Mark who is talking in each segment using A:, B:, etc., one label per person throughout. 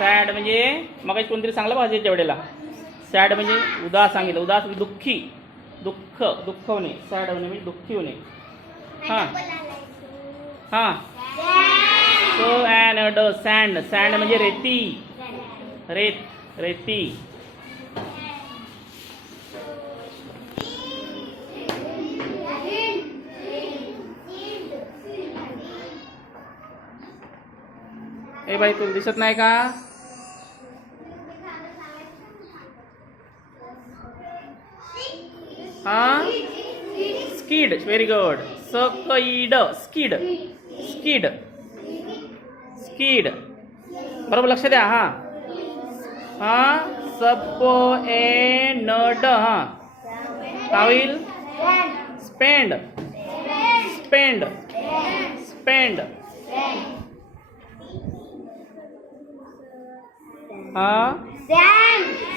A: Sad म्हणजे मग कोणतरी चांगलं पाहिजे तेवढ्याला सॅड म्हणजे उदास सांगितलं. उदास म्हणजे दुःखी. दुःख दुःख होणे. सॅड होणे म्हणजे दुःखी होणे. हां. हां. सो अँड ड सँड सँड म्हणजे रेती. रेत रेती. ए बाई तुला दिसत नाही का? हा? स्कीड व्हेरी गुड सकईड स्कीड स्कीड स्कीड बरोबर लक्ष द्या हा. हा सपो ए न ड हा. होईल स्पेंड स्पेंड स्पेंड हा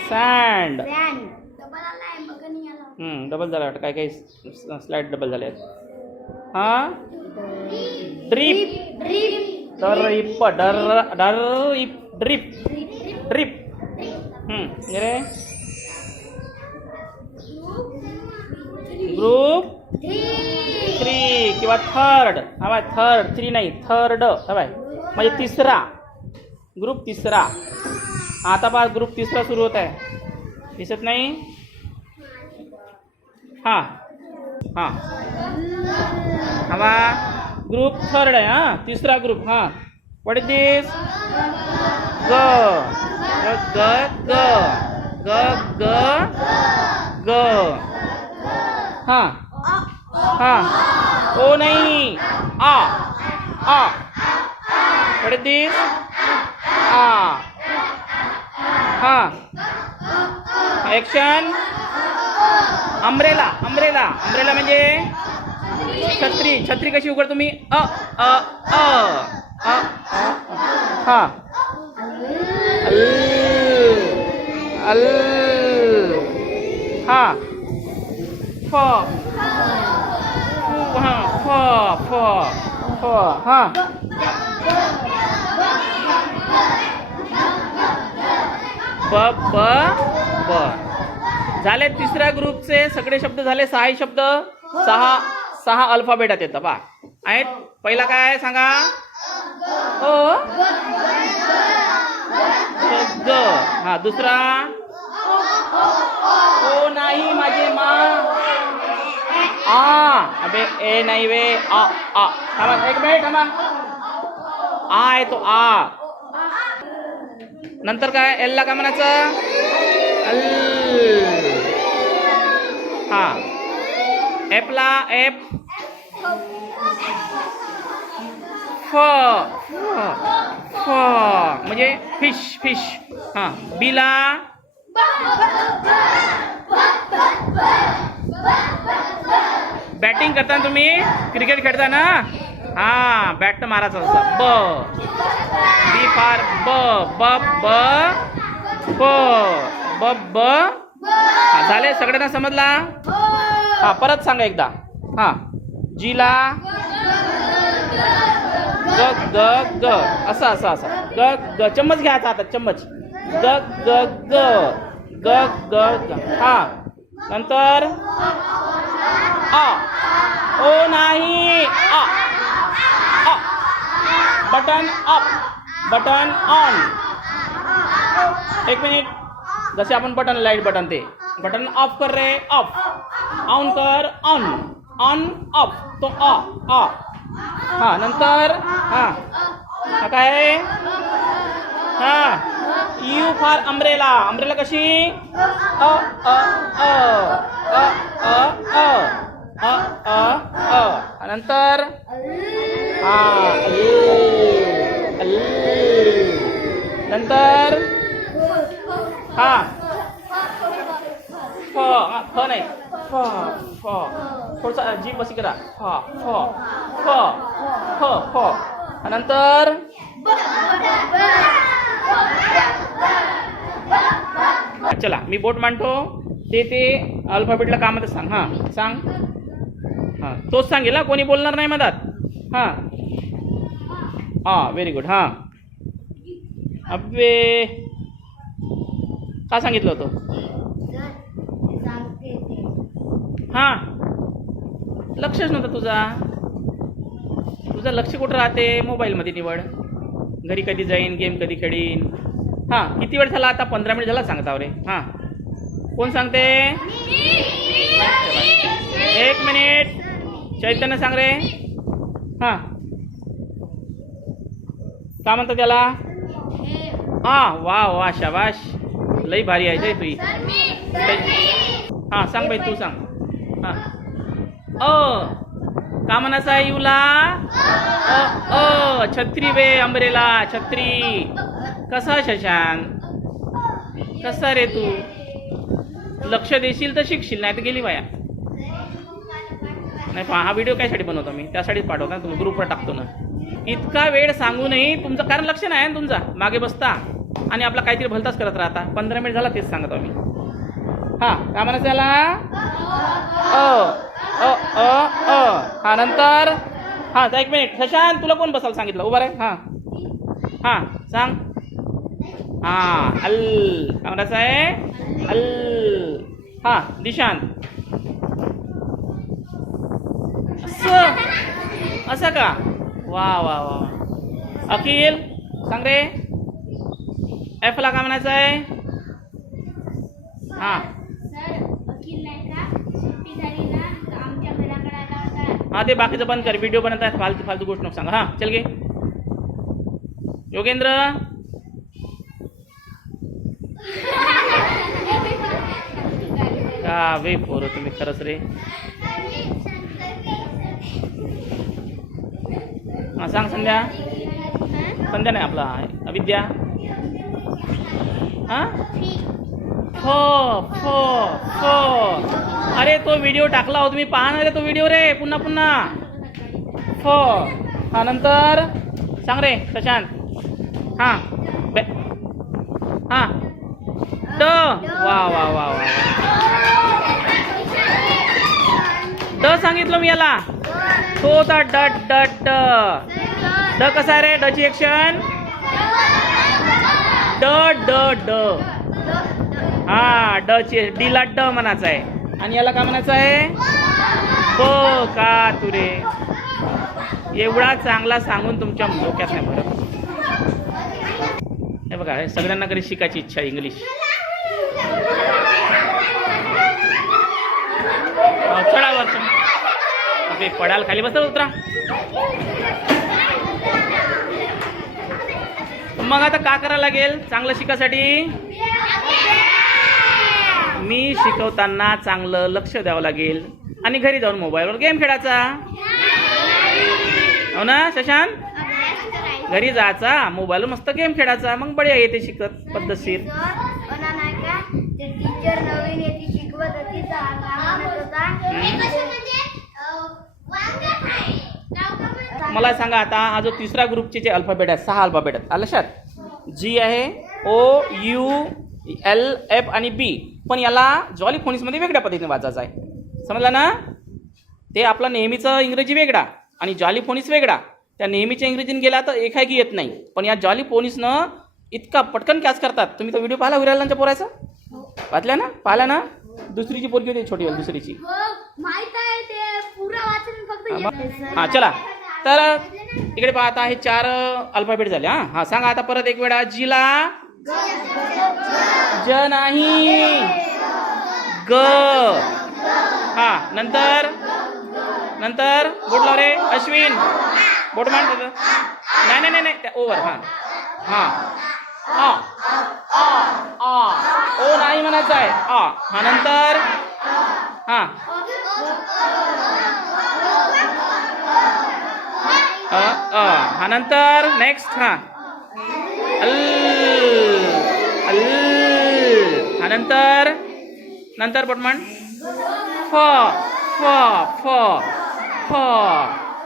A: सँड डबल झाला वाटतं. काही काही स्लाईड डबल झाले आहेत. हां? Drip drip drip drip drip रे. ग्रुप थ्री किंवा थर्ड हवाय थर्ड थ्री नाही थर्ड हवाय म्हणजे तिसरा. ग्रुप तिसरा. आता पहा ग्रुप तिसरा सुरू होत आहे. दिसत नाही? हाँ हाँ। हवा ग्रुप थर्ड है हाँ तीसरा ग्रुप हाँ। वॉट इज़ दिस ग ग ग ग ग ग हाँ हाँ। ओ नाही आ आ। वॉट इज़ दिस आ। हाँ। Action umbrella umbrella. अम्ब्रेला म्हणजे? छत्री. छत्री कशी उघड तुम्ही? अ अ अ. अ हा. अल. अल. हा. फ. हा फ फ फ. हा. ब ब ब. झाले तिसऱ्या ग्रुपचे सगळे शब्द झाले सहा शब्द? सहा सहा अल्फाबेटात येतं पा आहेत पहिला काय आहे सांगा? ओ ग हा दुसरा? ओ नाही माझे मा. आ अबे ए नाही वे आ आ थांबा एक मिनिट थांबा. आ आहे तो आ. नंतर काय एलला का म्हणायचं? अल हा. एपला एप फ फ म्हणजे फिश फिश हां. बिला बॅटिंग करताना तुम्ही क्रिकेट खेळता ना? हां बॅट मारायचं असतं ब. बी फार ब ब ब ब ब ब. हा, झाले? सगळ्यांना समजला? हा परत सांगा एकदा. हा. जिला? ग ग ग. असं असं असं. ग ग. चम्मच घ्यायचा आता चम्मच. ग ग ग. ग ग ग. हा. नंतर? आ ओ नाही. आ आ बटन अप. Button on. एक मिनिट. जसे आपण बटन लाइट बटन ते. बटन ऑफ़ कर रे ऑफ़। ऑन कर, ऑन। On, off. तो ऑ ऑ हाँ, नंतर, हाँ। हा? काय आहे? हाँ। यू फॉर अम्ब्रेला अम्ब्रेला कशी? अ अ अ। अ अ अ। अ अ अ। नंतर? हा. नंतर? हा। हा, फ नाही फ फ थोडसा जीभ बसी करा फ फ फ फ फ नंतर चला मी बोट मांडतो ते ते अल्फाबेटला कामात सांग हां सांग हां तोच सांगेल ना कोणी बोलणार नाही मधात हां हां व्हेरी गुड हां अब्बे का सांगितलं होतं हां. लक्षच नव्हतं तुझा. तुझं लक्ष कुठं राहते? मोबाईलमध्ये निवड. घरी कधी जाईन गेम कधी खेळीन. हां किती वेळ झाला आता? पंधरा मिनिट झाला सांगता रे हां. कोण सांगते? एक मिनिट. चैतन्य सांग रे. हां. का म्हणतात त्याला? हां वा वा शाबाश. लई भारी आहे तुही हां सांग बाई तू सांग. अ. का म्हणायचं आहे युला अ. अ. छत्री बे अंबरेला छत्री. कसा शशांक? कसा रे तू? लक्ष देशील तर शिकशील नाही तर गेली बाया. नाही पहा, हा व्हिडिओ कायसाठी बनवतो मी? त्यासाठीच पाठवतो ना तुम्ही ग्रुपवर टाकतो ना. इतका वेळ सांगूनही तुमचं कारण लक्ष नाही आहे ना तुमचा? मागे बसता. आणि आपला काहीतरी भलताच करत राहता. पंधरा मिनिट झाला तेच सांगतो मी. हां काय म्हणायचं त्याला? अ अ अ हां हा नंतर? हां एक मिनिट शशांत तुला कोण बसायला सांगितलं? उभं रे हां. हां सांग. हां अल. काय म्हणायचं आहे? अल. हां दिशांत. असं? असं का? वा वा वा अखिल सांग रे. एफला काय म्हणायचं आहे? हां. हां ते बाकीचं बंद कर. व्हिडिओ बनत आहे फालतू फालतू गोष्ट नको सांग. हां चल गे योगेंद्र? का वे पोर तुम्ही खरंच रे? हा सांग संध्या. संध्या नाही आपला अविद्या. हा? फ फ फ अरे तो व्हिडिओ टाकला होता तुम्ही पाहणार रे तो व्हिडिओ रे पुन्हा पुन्हा. फो हा नंतर. सांग रे प्रशांत. हां बे. हां. ड वा वा वा वा ड सांगितलं मी याला. तो होता ड ड ड ड कसा आहे रे डची एक्शन ड ड ड. हा ड ची डीला ड म्हणायचं आहे. आणि याला काय म्हणायचं आहे? ब का तुरे एवढा चांगला सांगून तुमच्या डोक्यात नाही भरत हे बघा सगळ्यांना कधी शिकायची इच्छा आहे इंग्लिश. अहो, चढा वर पडाल खाली बस उतरा. मग आता का करायला लागेल? चांगलं शिकासाठी? मी शिकवताना चांगलं लक्ष द्यावं लागेल. आणि घरी जाऊन मोबाईलवर गेम खेळायचा. हो ना शशांक? घरी जायचा मोबाईलवर मस्त गेम खेळायचा. मग बढिया येते शिकत पद्धतशीर.
B: टीचर नवीन येते शिकवत होती तर आम्हाला म्हणत होता
A: मला सांगा आता हा जो तिसरा ग्रुपचे जे अल्फाबेट आहेत सहा अल्फाबेट आहेत आलं लक्षात? जी आहे ओ यू एल एफ आणि बी पण याला जॉली फोनिक्समध्ये वेगळ्या पद्धतीने वाचायचं आहे. समजलं ना? ते आपला नेहमीचं इंग्रजी वेगळा आणि जॉली फोनिक्स वेगळा. त्या नेहमीच्या इंग्रजीने गेला तर एकाएकी येत नाही. पण या जॉली फोनिक्सनं इतका पटकन कॅच करतात. तुम्ही तो व्हिडिओ पाहिला विरालांच्या पोरायचा वाचल्या ना? पाहिला ना? दुसरीची पोरगी होती छोटी वाली, दुसरीची. हा. हा चला. तर इकडे पहा आता हे चार अल्फाबेट झाले हा. हा सांगा आता परत एक वेळा. जिला. ज नाही. ग. हा नंतर? नंतर? बोट लाव रे. अश्विन. बोट मान नाही नाही नाही, नाही ओव्हर हा. हा. आ. आ. आ ओ नाही म्हणायचं आहे. आ. हा नंतर? हा. अ हा नंतर? नेक्स्ट हा. अल. अल. नंतर नंतर पटमन. फ फ फ फ.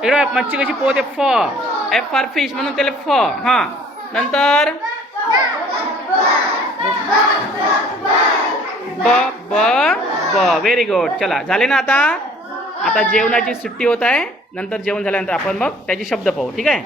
A: इकडे मच्छी कशी पोहते फ. एफ आर फिश म्हणून त्याला फ हा. नंतर ब ब ब. व्हेरी गुड चला झाले ना आता? आता जेवणाची सुट्टी होत आहे. नंतर जेवण झाल्यानंतर आपण मग त्याचे शब्द पाहू ठीक आहे?